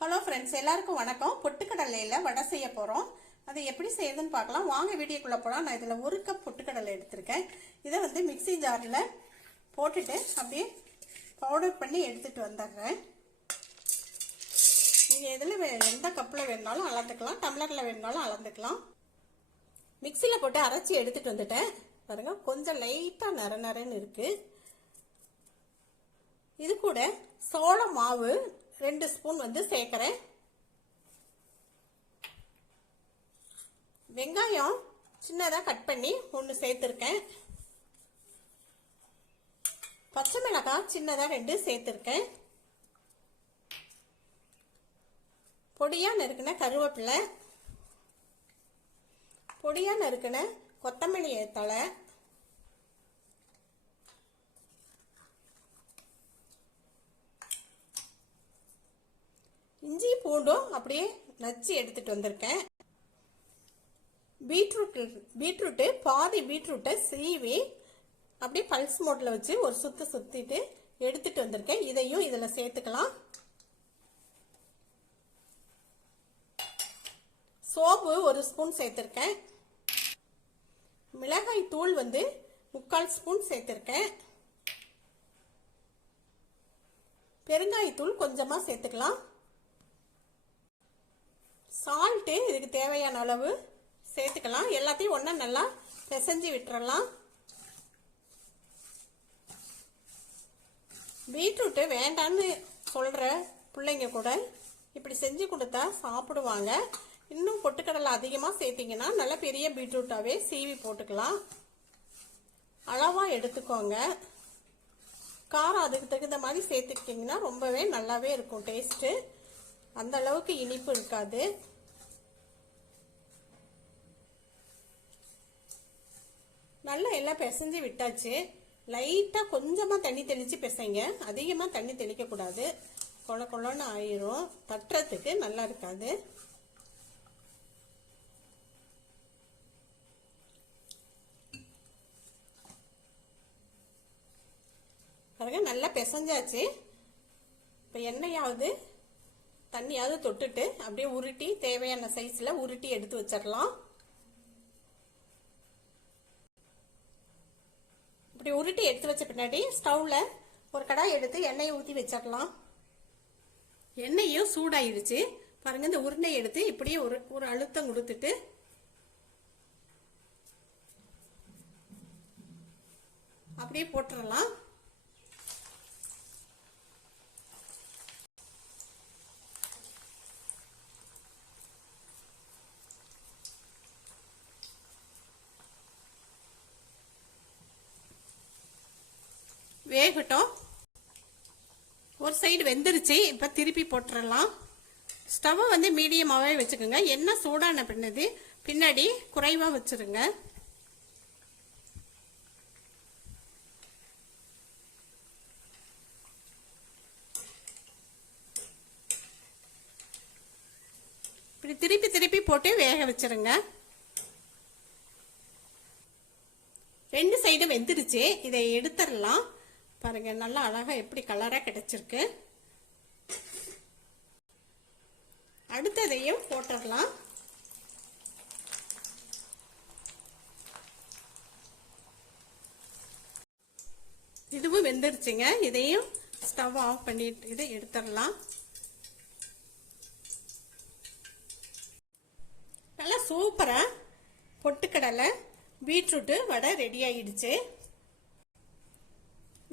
Hello friends, எல்லாருக்கும் வணக்கம். பொட்டுக்கடலையில் வடை செய்ய போகிறோம். அது எப்படி செய்யுதுன்னு பார்க்கலாம் வாங்க. வீடியோக்குள்ளே போகலாம். நான் இதில் 1 கப் பொட்டுக்கடலை எடுத்திருக்கேன். இதை மிக்ஸி ஜாரில் போட்டுட்டு அப்படியே பவுடர் பண்ணி எடுத்துகிட்டு வந்துடுறேன். நீங்கள் எதில் எந்த கப்பில் வேணுனாலும் அளந்துக்கலாம், டம்ளரில் வேணுனாலும் அளந்துக்கலாம். மிக்சியில் போட்டு அரைச்சி எடுத்துகிட்டு வந்துட்டேன். பாருங்க, கொஞ்சம் லைட்டாக நரன்னு இருக்குது. இது கூட சோள மாவு 2 ஸ்பூன் சேர்க்கிறேன். வெங்காயம் சின்னதாக கட் பண்ணி 1 சேர்த்துருக்கேன். பச்சை மிளகாய் சின்னதாக 2 சேர்த்துருக்கேன். பொடியாக நறுக்கின கருவேப்பிலை, பொடியாக நறுக்கின கொத்தமல்லி தழை, இஞ்சி பூண்டும் அப்படியே நச்சு எடுத்துட்டு வந்திருக்கேன். பீட்ரூட்டு பாதி பீட்ரூட்டை சீவி அப்படியே பல்ஸ் மோட்ல வச்சு ஒரு சுத்து சுத்திட்டு எடுத்துட்டு வந்திருக்கேன். இதையும் இதுல சேர்த்துக்கலாம். சோப்பு 1 ஸ்பூன் சேர்த்திருக்கேன். மிளகாய் தூள் 3/4 ஸ்பூன் சேர்த்திருக்கேன். பெருங்காயத்தூள் கொஞ்சமா சேர்த்துக்கலாம். சால்ட்டு இதுக்கு தேவையான அளவு சேர்த்துக்கலாம். எல்லாத்தையும் ஒன்றா நல்லா பிசைஞ்சு விட்டுறலாம். பீட்ரூட்டு வேண்டான்னு சொல்கிற பிள்ளைங்க கூட இப்படி செஞ்சு கொடுத்தா சாப்பிடுவாங்க. இன்னும் பொட்டுக்கடலை அதிகமாக சேர்த்திங்கன்னா நல்ல பெரிய பீட்ரூட்டாகவே சீவி போட்டுக்கலாம். அளவாக எடுத்துக்கோங்க. காரம் அதுக்கு தகுந்த மாதிரி சேர்த்துக்கிட்டிங்கன்னா ரொம்பவே நல்லாவே இருக்கும். டேஸ்ட்டு அந்த அளவுக்கு இனிப்பு இருக்காது. நல்லா எல்லாம் பிசைஞ்சு விட்டாச்சு. லைட்டாக கொஞ்சமாக தண்ணி தெளித்து பிசைங்க. அதிகமாக தண்ணி தெளிக்கக்கூடாது. கொல கொலன்னு ஆயிரும். தட்டுறதுக்கு நல்லா இருக்காது. பாருங்க, நல்லா பிசைஞ்சாச்சு. இப்போ எண்ணெயாவது தண்ணியாவது தொட்டுட்டு அப்படியே உருட்டி தேவையான சைஸில் உருட்டி எடுத்து வச்சிடலாம். இப்படி உருட்டி எடுத்து வச்ச பின்னாடி ஸ்டவ்வில் ஒரு கடாய் எடுத்து எண்ணெயை ஊற்றி வச்சிடலாம். எண்ணெயும் சூடாயிடுச்சு. பாருங்க, இந்த உருண்டையை எடுத்து இப்படியே ஒரு அழுத்தம் கொடுத்துட்டு அப்படியே போட்டுடலாம். வேகட்டும். ஒரு சைடு வெந்துருச்சு. இப்போ திருப்பி போட்டுடலாம். ஸ்டவ்வை மீடியமாகவே வச்சுக்கோங்க. எண்ணெய் சூடான பின்னாடி குறைவாக வச்சுருங்க. இப்படி திருப்பி திருப்பி போட்டு வேக வச்சிருங்க. 2 சைடு வெந்துருச்சு. இதை எடுத்துடலாம். பாருங்க, நல்லா அழகா எப்படி கலரா கிடைச்சிருக்கு. அடுத்ததையும் போட்டுடலாம். இதுவும் வெந்துருச்சுங்க. இதையும் ஸ்டவ் ஆஃப் பண்ணிட்டு இதை எடுத்துடலாம். நல்லா சூப்பரா பொட்டுக்கடலை பீட்ரூட்டு வடை ரெடி ஆயிடுச்சு.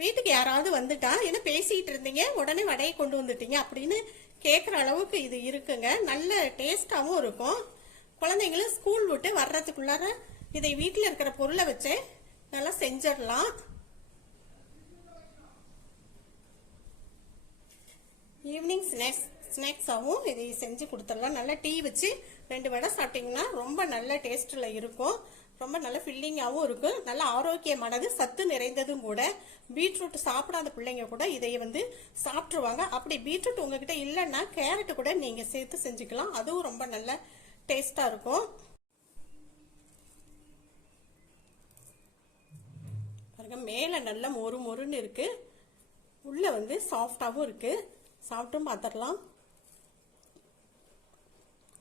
வீட்டுக்கு யாராவது வந்துட்டா என்ன பேசிட்டு இருந்தீங்க, உடனே வடையை கொண்டு வந்துட்டீங்க அப்படின்னு கேட்குற அளவுக்கு இது இருக்குங்க. நல்ல டேஸ்டாகவும் இருக்கும். குழந்தைங்களும் ஸ்கூல் விட்டு வர்றதுக்குள்ளார இதை வீட்டில் இருக்கிற பொருளை வச்சு நல்லா செஞ்சிடலாம். ஈவினிங் ஸ்நாக்ஸாகவும் இதை செஞ்சு கொடுத்துடலாம். நல்லா டீ வச்சு 2 வடை சாப்பிட்டீங்கன்னா ரொம்ப நல்ல டேஸ்ட்டில் இருக்கும். ரொம்ப நல்ல ஃபில்லிங்காகவும் இருக்கும். நல்ல ஆரோக்கியமானது, சத்து நிறைந்ததும் கூட. பீட்ரூட் சாப்பிடாத பிள்ளைங்க கூட இதை சாப்பிட்ருவாங்க. அப்படி பீட்ரூட் உங்ககிட்ட இல்லைன்னா கேரட் கூட நீங்கள் சேர்த்து செஞ்சுக்கலாம். அதுவும் ரொம்ப நல்ல டேஸ்டாக இருக்கும். பாருங்க, மேலே நல்ல மொறு மொறுன்னு இருக்கு. உள்ள சாஃப்டாகவும் இருக்கு. சாப்பிட்டும் பார்த்துடலாம்.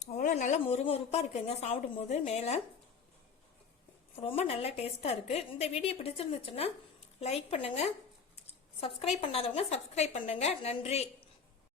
அவ்வளோ நல்லா மொறுமொறுப்பாக இருக்குங்க சாப்பிடும்போது. மேலே ரொம்ப நல்லா டேஸ்ட்டாக இருக்குது. இந்த வீடியோ பிடிச்சிருந்துச்சுன்னா லைக் பண்ணுங்கள். சப்ஸ்கிரைப் பண்ணாதவங்க சப்ஸ்கிரைப் பண்ணுங்கள். நன்றி.